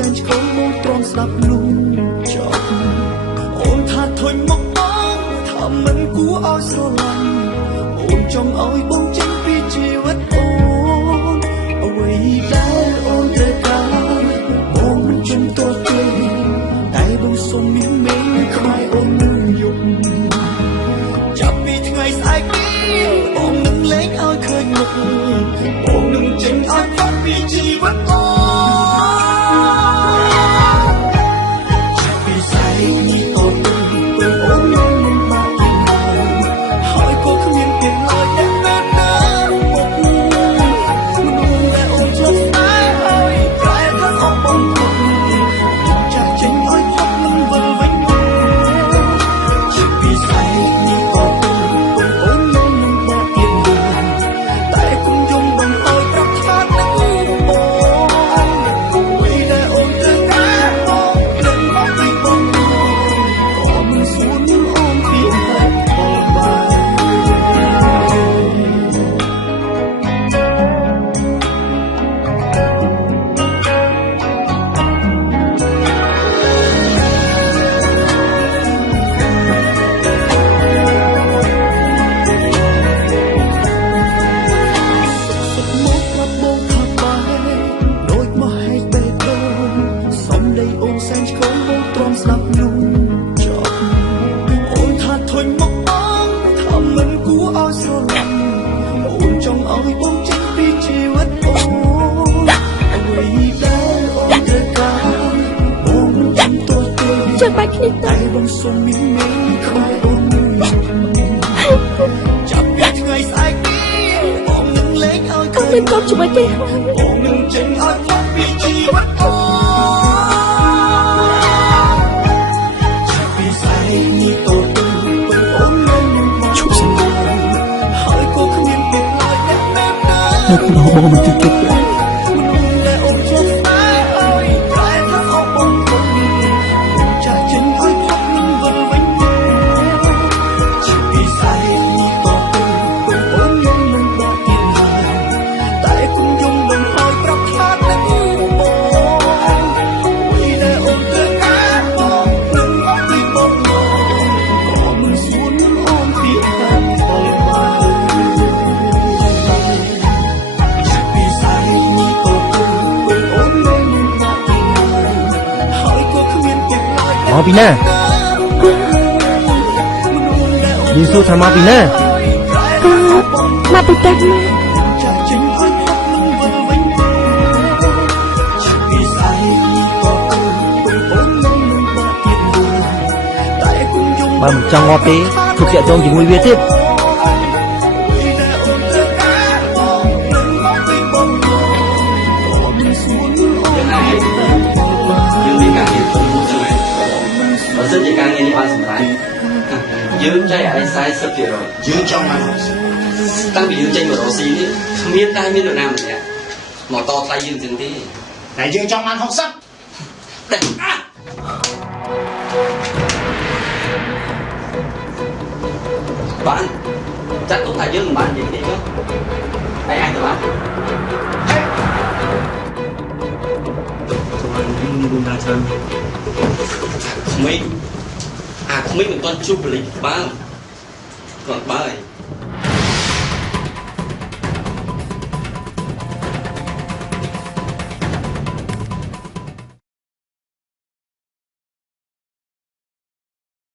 សែនឆ្កូនមកទ្រាំស្ដាប់លំចប់អូនថាធុញមកបងថាមិនគួរឲ្យស្រឡាញ់អូនចង់ឲ្យបងចេញពីជីវិតអូនអ្វីដែលអូនត្រូវការបងមិនជំទាស់ទេតែបងសុំមានមេខ្វាយអូននឹងយប់ចាប់ពីថ្ងៃស្អែកនេះបងនឹងលេងឲ្យឃើញមុខបងនឹងចេញឲ្យផុតពីជីវិតអូនចាប់ពីស្អែកនេះអូននឹងអូននឹងមកពីហើយក៏គ្មានពេលឡើយដែលនៅមុខមនុស្សដែលអូនឆ្លងស្នេហ៍ហើយប្រែទៅអស់បងចាស់ចេញឲ្យផុតនឹងវិលវិញចាប់ពីស្អែកនេះអូននឹងមកពីតែគុំយំបងឲ្យប្រាប់ថានឹងបងអ្វីដែលអូនត្រូវការបងនឹងមកពីបងក៏មិនសួរនឹងអូនពីហេតុផលបានមកប្រាប់បងថាបែដូចមកហែកបេះដូងសំដីអូនសែនឆ្កូនបងទ្រាំស្ដាប់លំចប់អូនថាធុញមកបងថាមិនគួរឲ្យស្រឡាញ់អូនចង់ឲ្យបងចេញពីជីវិតអូនអ្វីដែលអូនត្រូវការបងមិនទាស់ទេចាំបាច់គ្នាតែបងសុំមានមេខ្វាយអូននឹងចាប់ពីថ្ងៃស្អែកនេះបងនឹងលេងឲ្យឃើញមិនគ្រប់ជាមួយទេបងនឹងចេញឲ្យផុតពីជីវិតអូនចាប់ពីស្អែកនេះអូននឹងមកឈប់សិនហើយក៏គ្មានពេលឡើយដែលនៅបងមិនតិចទៀតមនុស្សដែលអូនឆ្លងស្នេហ៍ហើយប្រែថាអស់បងចាស់ចេញឲ្យផុតនឹងវិលវិញចាប់ពីស្អែកនេះអូននឹងមកពីតែគុំយំបងឲ្យប្រាប់ថានឹងបងអ្វីដែលអូនត្រូវការបងនឹងមកពីបងក៏មិនសួរនឹងអូនពីហេតុផលបានចាប់ពីស្អែកនេះអូននឹងមកពីហើយក៏គ្មានពេលឡើយមកពីណាយីសួរថាមកពីណាមកពីទឹកចាចេញឲ្យផុតនឹងវិលវិញចាប់ពីស្អែកនេះក៏អូននឹងមកទៀតតែគុំយំបើមិនចង់ងាប់ទេទុកតាក់ទងជាមួយវាទៀតបើសិនជាការងារនេះបានសម្រេចយើងចែកឲ្យ40%យើងចង់បានតាំងពីយើងចេញមករកស៊ីនេះគ្មានតែមាននរណាម្នាក់មកតថ្លៃយើងចឹងទេតែយើងចង់បាន60តែបានចាត់ទុកថាយើងមិនបាននិយាយទេចុះហើយអាចទៅបានចូលនឹងថាច្រើនក្មេងអាក្មេងមិនទាន់ជួបបលិចបានគាត់បើ